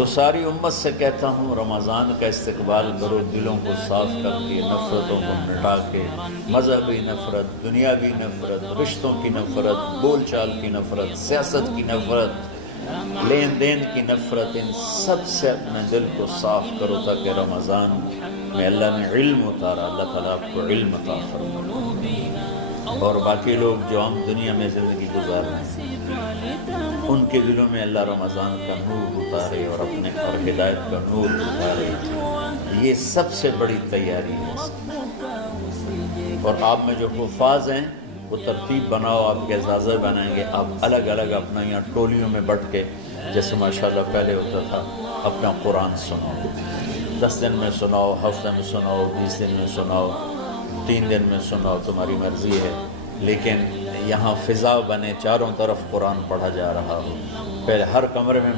تو ساری امت سے کہتا ہوں رمضان کا استقبال کرو، دلوں کو صاف کر کے، نفرتوں کو مٹا کے، مذہبی نفرت، دنیاوی نفرت، رشتوں کی نفرت، بول چال کی نفرت، سیاست کی نفرت، لین دین کی نفرت، ان سب سے اپنے دل کو صاف کرو تاکہ رمضان میں اللہ نے علم اتارا، اللہ تعالیٰ آپ کو علم عطا فرمائے، اور باقی لوگ جو ہم دنیا میں زندگی گزار رہے ہیں ان کے دلوں میں اللہ رمضان کا نور اتارے اور ہدایت کا نور اتارے۔ یہ سب سے بڑی تیاری ہے۔ اور آپ میں جو حفاظ ہیں وہ ترتیب بناؤ، آپ کے اعزازہ بنائیں گے، آپ الگ الگ اپنا یہاں ٹولیوں میں بٹ کے، جیسے ماشاءاللہ پہلے ہوتا تھا، اپنا قرآن سناؤ، 10 دن میں سناؤ، ہفتہ میں سناؤ، 20 دن میں سناؤ، 3 دن میں سناؤ، تمہاری مرضی ہے، لیکن یہاں فضا بنے، چاروں طرف قرآن پڑھا جا رہا ہو۔ پہلے ہر کمرے میں